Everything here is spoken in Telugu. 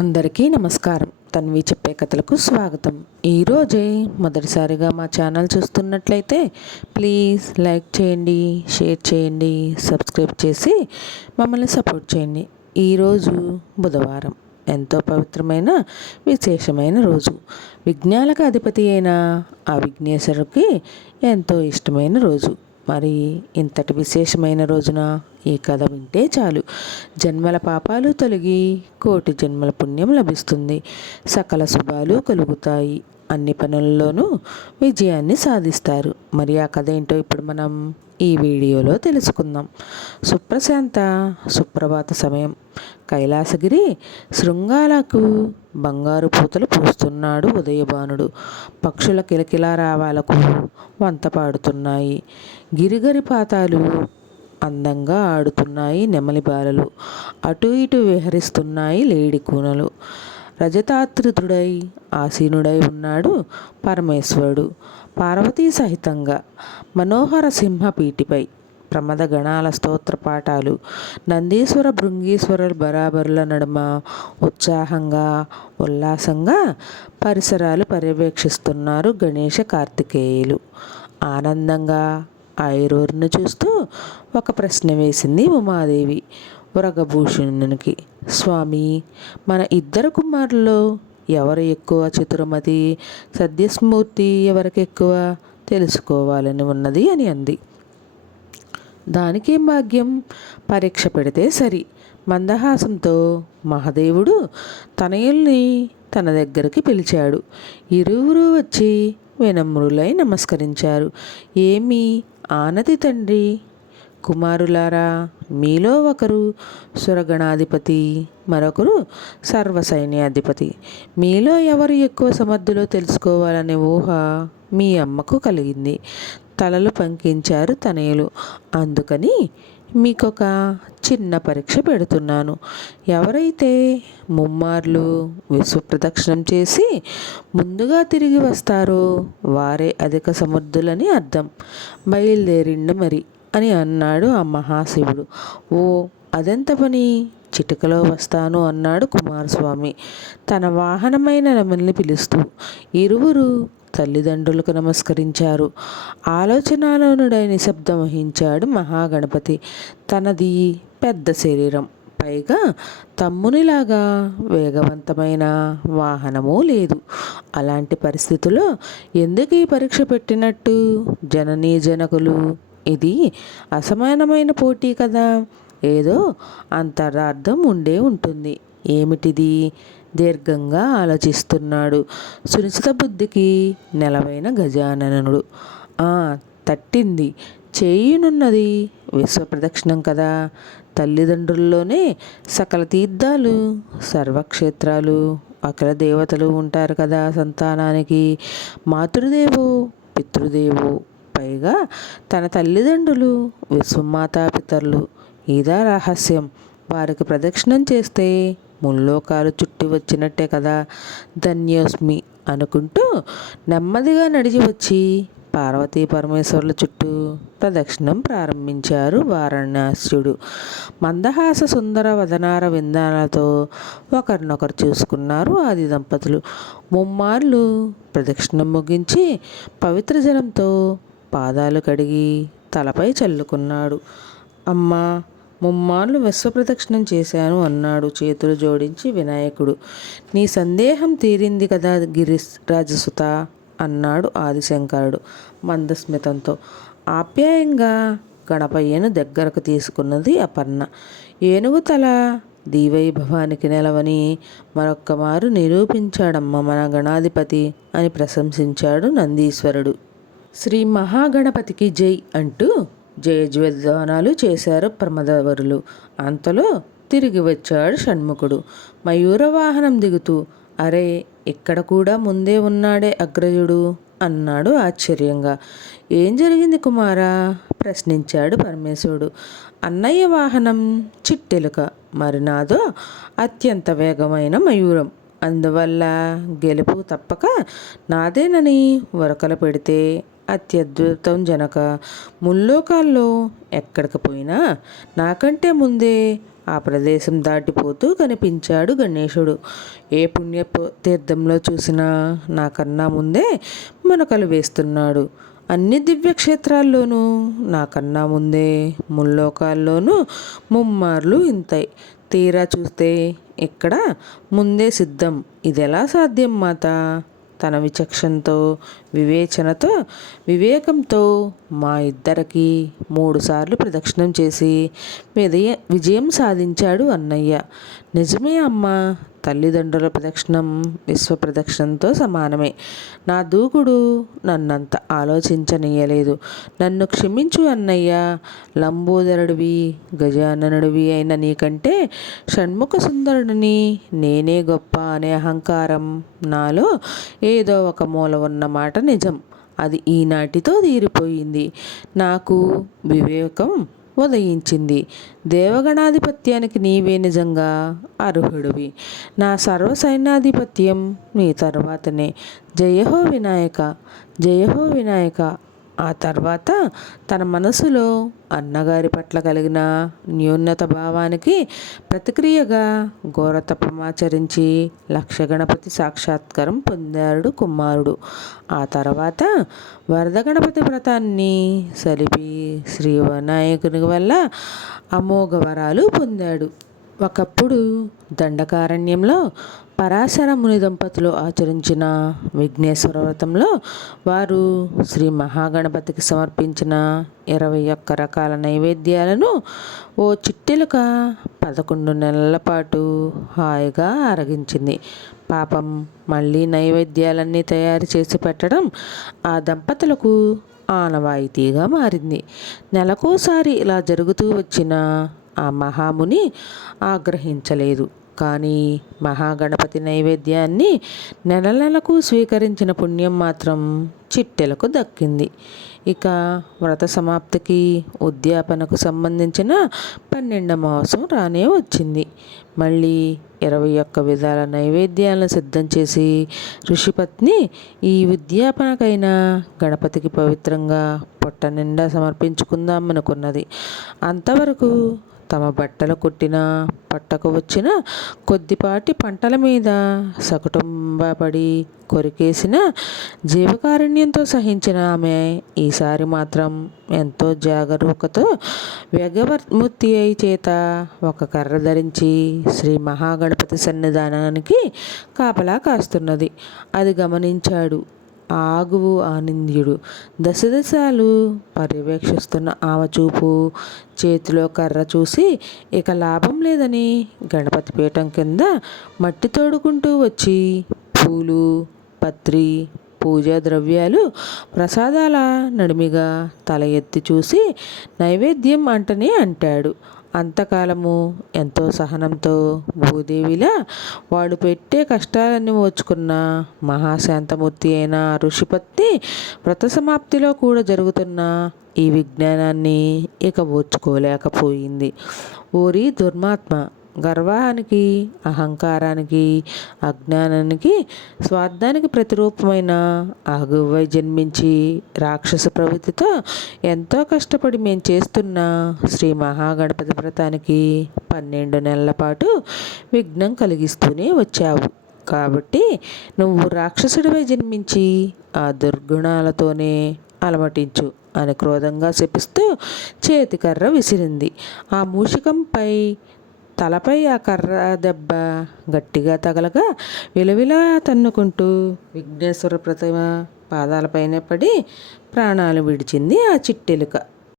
అందరికీ నమస్కారం. తన్వి చెప్పే కథలకు స్వాగతం. ఈరోజే మొదటిసారిగా మా ఛానల్ చూస్తున్నట్లయితే ప్లీజ్ లైక్ చేయండి, షేర్ చేయండి, సబ్స్క్రైబ్ చేసి మమ్మల్ని సపోర్ట్ చేయండి. ఈరోజు బుధవారం, ఎంతో పవిత్రమైన విశేషమైన రోజు. విఘ్నాలకు అధిపతి అయిన ఆ విఘ్నేశ్వరుడికి ఎంతో ఇష్టమైన రోజు. మరి ఇంతటి విశేషమైన రోజున ఈ కథ వింటే చాలు, జన్మల పాపాలు తొలగి కోటి జన్మల పుణ్యం లభిస్తుంది, సకల శుభాలు కలుగుతాయి, అన్ని పనుల్లోనూ విజయాన్ని సాధిస్తారు. మరి ఆ కథ ఏంటో ఇప్పుడు మనం ఈ వీడియోలో తెలుసుకుందాం. సుప్రశాంత సుప్రభాత సమయం. కైలాసగిరి శృంగాలకు బంగారు పూతలు పూస్తున్నాడు ఉదయభానుడు. పక్షుల కిలకిలా రావాలకు వంత పాడుతున్నాయి. గిరిగరి పాతాలు అందంగా ఆడుతున్నాయి నెమలి బాలలు. అటు ఇటు విహరిస్తున్నాయి లేడి కూనలు. రజతాత్రితుడై ఆసీనుడై ఉన్నాడు పరమేశ్వరుడు పార్వతీ సహితంగా. మనోహర సింహపీఠిపై ప్రమద గణాల స్తోత్ర పాఠాలు. నందీశ్వర భృంగీశ్వరుల బరాబరుల నడుమ ఉత్సాహంగా ఉల్లాసంగా పరిసరాలు పర్యవేక్షిస్తున్నారు గణేష కార్తికేయులు. ఆనందంగా ఆ ఇరువురిని చూస్తూ ఒక ప్రశ్న వేసింది ఉమాదేవి వరగభూషణునికి. స్వామి, మన ఇద్దరు కుమారుల్లో ఎవరు ఎక్కువ చతురమతి, సద్యస్మూర్తి ఎవరికి ఎక్కువ తెలుసుకోవాలని ఉన్నది అని అంది. దానికేం భాగ్యం, పరీక్ష పెడితే సరి. మందహాసంతో మహాదేవుడు తనయుల్ని తన దగ్గరికి పిలిచాడు. ఇరువురు వచ్చి వినమ్రులై నమస్కరించారు. ఏమి ఆనతి తండ్రి, కుమారులారా, మీలో ఒకరు సురగణాధిపతి, మరొకరు సర్వసైన్యాధిపతి. మీలో ఎవరు ఎక్కువ సమర్థులో తెలుసుకోవాలనే ఊహ మీ అమ్మకు కలిగింది. తలలు పంకించారు తనయులు. అందుకని మీకొక చిన్న పరీక్ష పెడుతున్నాను. ఎవరైతే ముమ్మార్లు విశ్వప్రదక్షిణం చేసి ముందుగా తిరిగి వస్తారో వారే అధిక సమర్థులని అర్థం. బయలుదేరిండు మరి అని అన్నాడు ఆ మహాశివుడు. ఓ, అదెంత పని, చిటికలో వస్తాను అన్నాడు కుమారస్వామి తన వాహనమైన నెమలిని పిలుస్తూ. ఇరువురు తల్లిదండ్రులకు నమస్కరించారు. ఆలోచనలోనుడై నిశ్శబ్దం వహించాడు మహాగణపతి. తనది పెద్ద శరీరం, పైగా తమ్మునిలాగా వేగవంతమైన వాహనమూ లేదు. అలాంటి పరిస్థితుల్లో ఎందుకు ఈ పరీక్ష పెట్టినట్టు? జననీ జనకులు, ఇది అసమానమైన పోటీ కదా, ఏదో అంతరార్థం ఉండే ఉంటుంది. ఏమిటిది? దీర్ఘంగా ఆలోచిస్తున్నాడు సునిశ్చిత బుద్ధికి నెలవైన గజాననుడు. తట్టింది. చేయునున్నది విశ్వప్రదక్షిణం కదా. తల్లిదండ్రుల్లోనే సకల తీర్థాలు, సర్వక్షేత్రాలు, అఖిల దేవతలు ఉంటారు కదా. సంతానానికి మాతృదేవో పితృదేవో, పైగా తన తల్లిదండ్రులు విశ్వమాతాపితరులు. ఇదా రహస్యం. వారికి ప్రదక్షిణం చేస్తే ముల్లోకాలు చుట్టి వచ్చినట్టే కదా. ధన్యోస్మి అనుకుంటూ నెమ్మదిగా నడిచి వచ్చి పార్వతీ పరమేశ్వరుల చుట్టూ ప్రదక్షిణం ప్రారంభించారు వారణాస్యుడు. మందహాస సుందర వదనార విందాలతో ఒకరినొకరు చూసుకున్నారు ఆది దంపతులు. ముమ్మార్లు ప్రదక్షిణం ముగించి పవిత్ర జలంతో పాదాలు కడిగి తలపై చల్లుకున్నాడు. అమ్మా, ముమ్మార్లు విశ్వప్రదక్షిణం చేశాను అన్నాడు చేతులు జోడించి వినాయకుడు. నీ సందేహం తీరింది కదా గిరిరాజసుత అన్నాడు ఆదిశంకరుడు మందస్మితంతో. ఆప్యాయంగా గణపయ్యను దగ్గరకు తీసుకున్నది అపర్ణ. ఏనుగు తల దీవైభవానికి నెలవని మరొక్క మారు నిరూపించాడమ్మ మన గణాధిపతి అని ప్రశంసించాడు నందీశ్వరుడు. శ్రీ మహాగణపతికి జై అంటూ జయజ్వదానాలు చేశారు ప్రమదవరులు. అంతలో తిరిగి వచ్చాడు షణ్ముఖుడు మయూరవాహనం దిగుతూ. అరే, ఇక్కడ కూడా ముందే ఉన్నాడే అగ్రజుడు అన్నాడు ఆశ్చర్యంగా. ఏం జరిగింది కుమారా ప్రశ్నించాడు పరమేశ్వరుడు. అన్నయ్య వాహనం చిట్టెలుక, మరి నాదో అత్యంత వేగమైన మయూరం. అందువల్ల గెలుపు తప్పక నాదేనని వరకలు పెడితే అత్యద్భుతం జనక. ముల్లోకాల్లో ఎక్కడికి పోయినా నాకంటే ముందే ఆ ప్రదేశం దాటిపోతూ కనిపించాడు గణేశుడు. ఏ పుణ్య తీర్థంలో చూసినా నాకన్నా ముందే మునకలు వేస్తున్నాడు. అన్ని దివ్యక్షేత్రాల్లోనూ నాకన్నా ముందే ముల్లోకాల్లోనూ ముమ్మార్లు ఇంతాయి. తీరా చూస్తే ఇక్కడ ముందే సిద్ధం. ఇదెలా సాధ్యం మాత? తన విచక్షణతో, వివేచనతో, వివేకంతో మా ఇద్దరికి 3 సార్లు ప్రదక్షిణం చేసి విజయం సాధించాడు అన్నయ్య. నిజమే అమ్మా, తల్లిదండ్రుల ప్రదక్షిణం విశ్వ ప్రదక్షిణంతో సమానమే. నా దూకుడు నన్నంత ఆలోచించనీయలేదు. నన్ను క్షమించు అన్నయ్య. లంబోదరుడివి, గజాననుడివి అయిన నీకంటే షణ్ముఖ సుందరుడిని నేనే గొప్ప అనే అహంకారం నాలో ఏదో ఒక మూల ఉన్నమాట నిజం. అది ఈనాటితో తీరిపోయింది. నాకు వివేకం ఉదయించింది. దేవగణాధిపత్యానికి నీవే నిజంగా అర్హుడివి. నా సర్వసైన్యాధిపత్యం నీ తర్వాతనే. జయహో వినాయక, జయహో వినాయక. ఆ తర్వాత తన మనసులో అన్నగారి పట్ల కలిగిన న్యూనత భావానికి ప్రతిక్రియగా ఘోరతపమాచరించి లక్ష గణపతి సాక్షాత్కారం పొందాడు కుమారుడు. ఆ తర్వాత వరద గణపతి వ్రతాన్ని సలిపి శ్రీ వినాయకుని వల్ల అమోఘ వరాలు పొందాడు. ఒకప్పుడు దండకారణ్యంలో పరాశర ముని దంపతులు ఆచరించిన విఘ్నేశ్వర వ్రతంలో వారు శ్రీ మహాగణపతికి సమర్పించిన 21 రకాల నైవేద్యాలను ఓ చిట్టెలుక 11 నెలల పాటు హాయిగా అరగించింది. పాపం మళ్ళీ నైవేద్యాలన్నీ తయారు చేసి పెట్టడం ఆ దంపతులకు ఆనవాయితీగా మారింది. నెలకోసారి ఇలా జరుగుతూ వచ్చిన ఆ మహాముని ఆగ్రహించలేదు. కానీ మహాగణపతి నైవేద్యాన్ని నెలకు స్వీకరించిన పుణ్యం మాత్రం చిట్టెలకు దక్కింది. ఇక వ్రత సమాప్తికి ఉద్యాపనకు సంబంధించిన 12వ మాసం రానే వచ్చింది. మళ్ళీ 21 విధాల నైవేద్యాలను సిద్ధం చేసి ఋషిపత్ని ఈ ఉద్యాపనకైనా గణపతికి పవిత్రంగా పొట్ట నిండా సమర్పించుకుందామనుకున్నది. అంతవరకు తమ బట్టలు కుట్టిన పట్టకు వచ్చిన కొద్దిపాటి పంటల మీద సకుటుంబపడి కొరికేసిన జీవకారుణ్యంతో సహించిన ఆమె ఈసారి మాత్రం ఎంతో జాగరూకతో వ్యగమూర్తి అయి చేత ఒక కర్ర ధరించి శ్రీ మహాగణపతి సన్నిధానానికి కాపలా కాస్తున్నది. అది గమనించాడు ఆగువు ఆనంద్యుడు. దశదిశాలు పర్యవేక్షిస్తున్న ఆమె చూపు చేతిలో కర్ర చూసి ఇక లాభం లేదని గణపతి పీఠం కింద మట్టి తోడుకుంటూ వచ్చి పూలు, పత్రి, పూజా ద్రవ్యాలు, ప్రసాదాల నడిమిగా తల ఎత్తి చూసి నైవేద్యం అంటనే అంటాడు. అంతకాలము ఎంతో సహనంతో భూదేవిలా వాడు పెట్టే కష్టాలన్నీ ఓచుకున్న మహాశాంతమూర్తి అయిన ఋషిపత్ని వ్రత సమాప్తిలో కూడా జరుగుతున్న ఈ విజ్ఞానాన్ని ఇక ఓర్చుకోలేకపోయింది. ఓరి దుర్మాత్మ, గర్వానికి, అహంకారానికి, అజ్ఞానానికి, స్వార్థానికి ప్రతిరూపమైన ఆగువై జన్మించి రాక్షస ప్రవృత్తితో ఎంతో కష్టపడి మేం చేస్తున్న శ్రీ మహాగణపతి వ్రతానికి 12 నెలల పాటు విఘ్నం కలిగిస్తూనే వచ్చావు. కాబట్టి నువ్వు రాక్షసుడివై జన్మించి ఆ దుర్గుణాలతోనే అలమటించు అని క్రోధంగా శపిస్తూ చేతికర్ర విసిరింది. ఆ మూషికంపై తలపై ఆ కర్ర దెబ్బ గట్టిగా తగలగా విలవిలా తన్నుకుంటూ విఘ్నేశ్వర ప్రతిమ పాదాలపైన పడి ప్రాణాలు విడిచింది ఆ చిట్టెలుక.